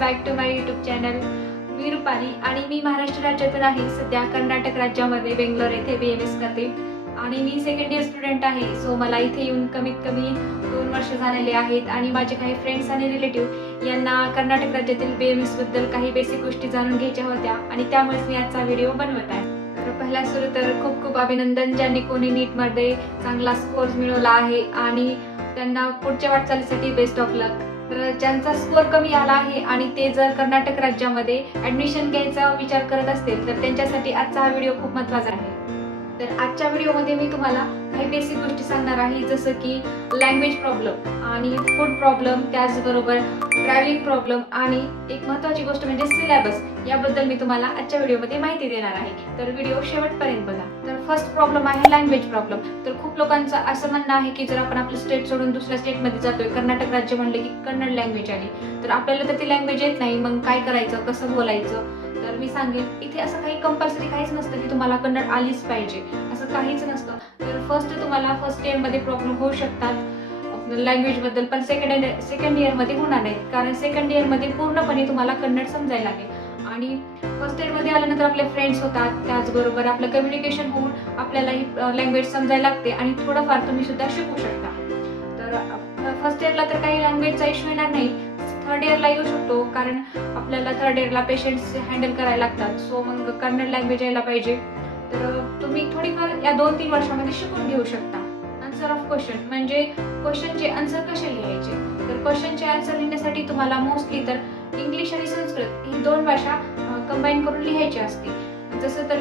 Back to my YouTube channel. मी रुपाली आणि मी महाराष्ट्र राज्यातून आहे. सध्या कर्नाटक राज्यामध्ये बेंगलोर येथे BMS करते आणि मी सेकंड इयर स्टुडंट आहे. सो मला इथे येऊन कमीत कमी 2 वर्ष झालेले आहेत आणि माझे काही फ्रेंड्स आणि रिलेटिव्ह यांना कर्नाटक राज्यातील BMS बद्दल काही बेसिक गोष्टी जाणून घ्यायच्या होत्या आणि त्यामुळेच मी आजचा व्हिडिओ बनवत आहे. तर पहिला सुरू तर खूप खूप अभिनंदन ज्यांनी कोणी नीटमध्ये चांगला स्कोर मिळवला आहे आणि त्यांना पुढच्या वाटचालीसाठी बेस्ट ऑफ लक. तर ज्यांचा स्कोर कमी आला आहे आणि ते जर कर्नाटक राज्यामध्ये ॲडमिशन घ्यायचा विचार करत असतील तर त्यांच्यासाठी आजचा हा व्हिडिओ खूप महत्त्वाचा आहे. तर आजच्या व्हिडिओमध्ये मी तुम्हाला काही बेसिक गोष्टी सांगणार आहे, जसं की लँग्वेज प्रॉब्लेम आणि फूड प्रॉब्लेम, त्याचबरोबर ट्रॅव्हलिंग प्रॉब्लेम आणि एक महत्त्वाची गोष्ट म्हणजे सिलेबस. याबद्दल मी तुम्हाला आजच्या व्हिडिओमध्ये माहिती देणार आहे. तर व्हिडिओ शेवटपर्यंत बघा. तर फर्स्ट प्रॉब्लेम आहे लँग्वेज प्रॉब्लेम. तर खूप लोकांचं असं म्हणणं आहे की जर आपण आपलं स्टेट सोडून दुसऱ्या स्टेटमध्ये जातोय, कर्नाटक राज्य म्हणलं की कन्नड लँग्वेज आली, तर आपल्याला तर ती लँग्वेज येत नाही, मग काय करायचं, कसं बोलायचं. तर मी सांगेन इथे असं काही कंपल्सरी काहीच नसतं की तुम्हाला कन्नड आलीच पाहिजे, असं काहीच नसतं. तर तुम्हाला फर्स्ट इयरमध्ये प्रॉब्लेम होऊ शकतात लँग्वेजबद्दल, पण सेकंड इयरमध्ये होणार नाही, कारण सेकंड इयरमध्ये पूर्णपणे तुम्हाला कन्नड समजायला लागेल आणि फर्स्ट इयरमध्ये आल्यानंतर आपले फ्रेंड्स होतात, त्याचबरोबर आपलं कम्युनिकेशन होऊन आपल्याला ही लँग्वेज समजायला लागते आणि थोडंफार तुम्ही सुद्धा शिकू शकता. तर फर्स्ट इयरला तर काही लँग्वेजचा इश्यू येणार नाही, थर्ड इयरला येऊ शकतो, कारण आपल्याला थर्ड इयरला पेशंट्स हँडल करायला लागतात. सो मग कन्नड लँग्वेज यायला पाहिजे. तर तुम्ही थोडीफार या 2-3 वर्षामध्ये शिकून घेऊ शकता. आन्सर ऑफ क्वेश्चन म्हणजे क्वेश्चनचे आन्सर कसे लिहायचे. तर क्वेश्चनचे आन्सर लिहिण्यासाठी तुम्हाला मोस्टली तर इंग्लिश आणि संस्कृत ही 2 भाषा कंबाईन करून लिहायची असते. जसं तर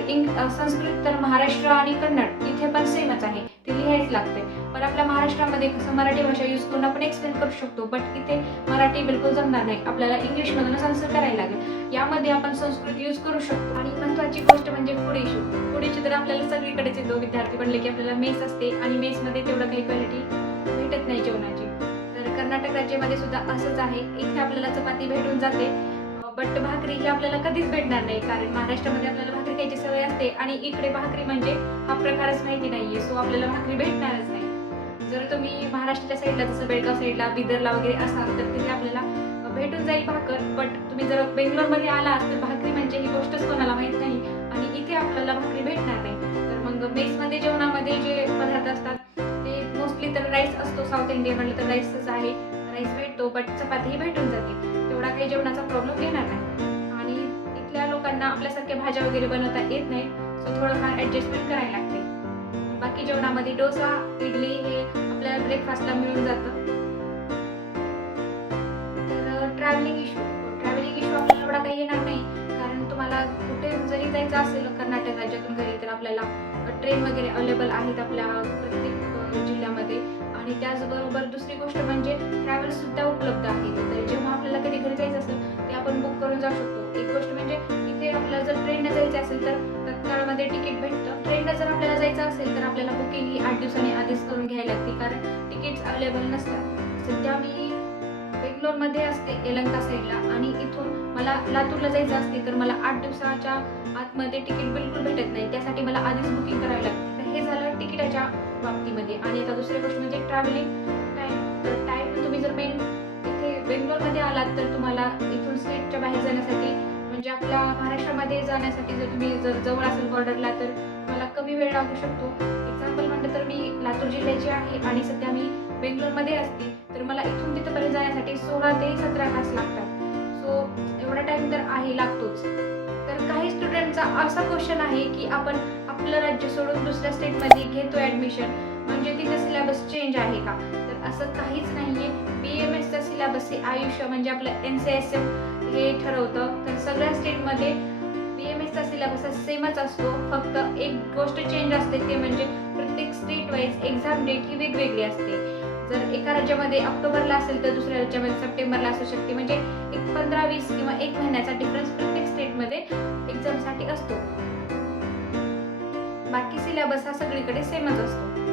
संस्कृत तर महाराष्ट्र आणि कन्नड इथे पण सेमच आहे, ते लिहायच लागते. पण आपल्या महाराष्ट्रामध्ये कसं मराठी भाषा यूज करून आपण एक्सप्लेन करू शकतो, बट इथे मराठी बिलकुल जमणार नाही, आपल्याला इंग्लिशमधूनच आन्सर करायला लागेल. यामध्ये आपण संस्कृत यूज करू शकतो. आणि महत्त्वाची गोष्ट म्हणजे फूड इश्यू. फूड इश्यू तर आपल्याला सगळीकडेच येतो. विद्यार्थी बनले की आपल्याला मेस असते आणि मेसमध्ये तेवढं काही क्वालिटी भेटत नाही जेवणाची. तर कर्नाटक राज्यामध्ये सुद्धा असंच आहे. इथे आपल्याला चपाती भेटून जाते, बट भाकरी ही आपल्याला कधीच भेटणार नाही, कारण महाराष्ट्रामध्ये आपल्याला भाकरी खायची सवय असते आणि इकडे भाकरी म्हणजे हा प्रकारच माहिती नाहीये. सो आपल्याला भाकरी भेटणारच नाही. जर तुम्ही महाराष्ट्राच्या साईडला जसं बेळगाव साईडला, बिदरला वगैरे असाल तर तिथे आपल्याला भेटून जाईल भाकर, बट तुम्ही जर बेंगलोरमध्ये आलात तर भाकरी म्हणजे ही गोष्टच कोणाला माहीत नाही आणि इथे आपल्याला भाकरी भेटणार नाही. तर मग मेसमध्ये जेवणामध्ये जे पदार्थ असतात ते मोस्टली तर राईस असतो. साऊथ इंडियन म्हटलं तर राईसच आहे, राईस भेटतो, बट चपातीही भेटून जाते. तेवढा काही जेवणाचा प्रॉब्लेम येणार नाही. आणि इथल्या लोकांना आपल्यासारख्या भाज्या वगैरे बनवता येत नाही, सो थोडंफार ॲडजस्टमेंट करायला लागते. बाकी जेवणामध्ये डोसा, इडली हे आपल्याला ब्रेकफास्टला मिळून जातं. तर ट्रॅव्हलिंग इश्यू आपल्याला एवढा काही येणार नाही, कारण तुम्हाला कुठे जरी जायचं असेल कर्नाटक राज्यातून घरी तर आपल्याला ट्रेन वगैरे अवेलेबल आहेत आपल्या प्रत्येक जिल्ह्यामध्ये. आणि त्याचबरोबर दुसरी गोष्ट म्हणजे ट्रॅव्हल सुद्धा उपलब्ध आहे. तर जेव्हा आपल्याला कधी घरी जायचं असेल ते आपण बुक करून जाऊ शकतो. एक गोष्ट म्हणजे इथे आपल्याला जर ट्रेनने जायचं असेल तर तत्काळमध्ये तिकीट भेटतं. ट्रेनला जर आपल्याला जायचं असेल तर आपल्याला बुकिंग ही 8 दिवसांनी आधीच करून घ्यायला लागते, कारण तिकीट्स अवेलेबल नसतात. सध्या मी बेंगलोरमध्ये असते यलहंका साईडला आणि इथून मला लातूरला जायचं असते, तर मला 8 दिवसाच्या आतमध्ये तिकीट बिलकुल भेटत नाही, त्यासाठी मला आधीच बुकिंग करावी लागते. तर हे झालं तिकिटाच्या बाबतीमध्ये. आणि आता दुसरी गोष्ट म्हणजे ट्रॅव्हलिंग टाईम. तर टाईम तुम्ही जर इथे बेंगलोरमध्ये आलात तर तुम्हाला इथून स्टेटच्या बाहेर जाण्यासाठी म्हणजे आपल्या महाराष्ट्रामध्ये जाण्यासाठी जर जवळ असेल बॉर्डरला तर मला कमी वेळ लागू शकतो. एक्झाम्पल म्हटलं तर मी लातूर जिल्ह्याची आहे आणि सध्या मी बेंगलोरमध्ये असते, तर मला इथून तिथंपर्यंत जाण्यासाठी 16 ते 17 तास लागतात. सो एवढा टाईम तर लागतोच. तर काही स्टुडंटचा असा क्वेश्चन आहे की आपण आपलं राज्य सोडून दुसऱ्या स्टेटमध्ये घेतो ॲडमिशन, म्हणजे तिथं सिलेबस चेंज आहे का. तर असं काहीच नाही आहे. BMSचा सिलेबस हे आयुष्य म्हणजे आपलं NCSM हे ठरवतं. तर सगळ्या स्टेटमध्ये BMSचा सिलेबस हा सेमच असतो. फक्त एक गोष्ट चेंज असते, ते म्हणजे प्रत्येक स्टेट वाईज एक्झाम डेट ही वेगवेगळी असते. जर एका राज्यामध्ये ऑक्टोबरला असेल तर दुसऱ्या राज्यामध्ये सप्टेंबरला असू शकते. म्हणजे एक 15-20 किंवा 1 महिन्याचा डिफरन्स प्रत्येक स्टेटमध्ये एक्झामसाठी असतो. बाकी सिलेबस हा सगळीकडे सेमच असतो.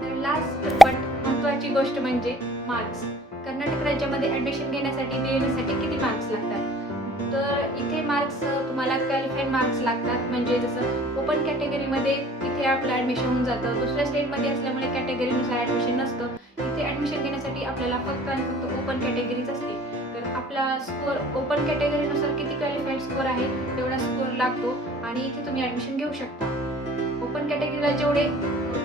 तर लास्ट बट महत्त्वाची गोष्ट म्हणजे मार्क्स. कर्नाटक राज्यामध्ये ॲडमिशन घेण्यासाठी BMSसाठी किती मार्क्स लागतात. तर इथे मार्क्स तुम्हाला क्वालिफाईड मार्क्स लागतात. म्हणजे जसं ओपन कॅटेगरीमध्ये इथे आपलं ॲडमिशन होऊन जातं. दुसऱ्या स्टेटमध्ये असल्यामुळे कॅटेगरीनुसार ॲडमिशन नसतं. इथे ॲडमिशन घेण्यासाठी आपल्याला फक्त आणि फक्त ओपन कॅटेगरीच असते. तर आपला स्कोअर ओपन कॅटेगरीनुसार किती क्वालिफाईड स्कोअर आहे तेवढा स्कोअर लागतो आणि इथे तुम्ही ॲडमिशन घेऊ शकता. ओपन कॅटेगरीला जेवढे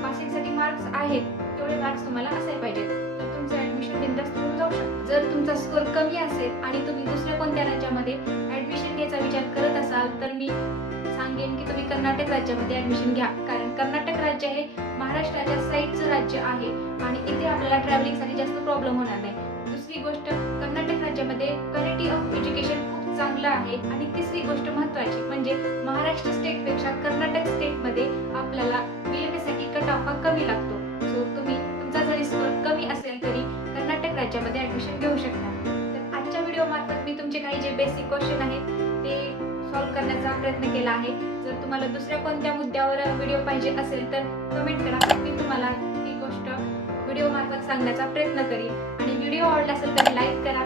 पासिंगसाठी मार्क्स आहेत तेवढे मार्क्स तुम्हाला असायला पाहिजेत, तर तुमचं ॲडमिशन बिनधास्त होऊन जाऊ शकतं. जर तुमचा स्कोअर कमी असेल आणि तुम्ही दुसऱ्या कोणत्या राज्यामध्ये ॲडमिशन घ्यायचा विचार करत असाल तर मी सांगेन की तुम्ही कर्नाटक राज्यामध्ये ॲडमिशन घ्या, कारण कर्नाटक राज्य हे महाराष्ट्राच्या साईडचं राज्य आहे आणि इथे आपल्याला ट्रॅव्हलिंगसाठी जास्त प्रॉब्लेम होणार नाही. दुसरी गोष्ट, कर्नाटक राज्यामध्ये क्वालिटी ऑफ एज्युकेशन खूप चांगलं आहे आणि तिसरी गोष्ट महत्त्वाची म्हणजे महाराष्ट्र स्टेटपेक्षा कर्नाटक स्टेटमध्ये आपल्याला BMS साठी कट ऑफ हा कमी लागतो. सो तुम्ही तुमचा जरी स्कोअर कमी असेल तरी कर्नाटक राज्यामध्ये ॲडमिशन घेऊ शकता. तर आजच्या व्हिडिओमार्फत मी तुमचे काही जे बेसिक क्वेश्चन आहेत ते सॉल्व्ह करण्याचा प्रयत्न केला आहे. जर तुम्हाला दुसऱ्या कोणत्या मुद्द्यावर व्हिडिओ पाहिजे असेल तर कमेंट करा, मी तुम्हाला ही गोष्ट व्हिडिओ मार्फत सांगण्याचा प्रयत्न करीन. आणि व्हिडिओ आवडला असेल तर लाईक करा,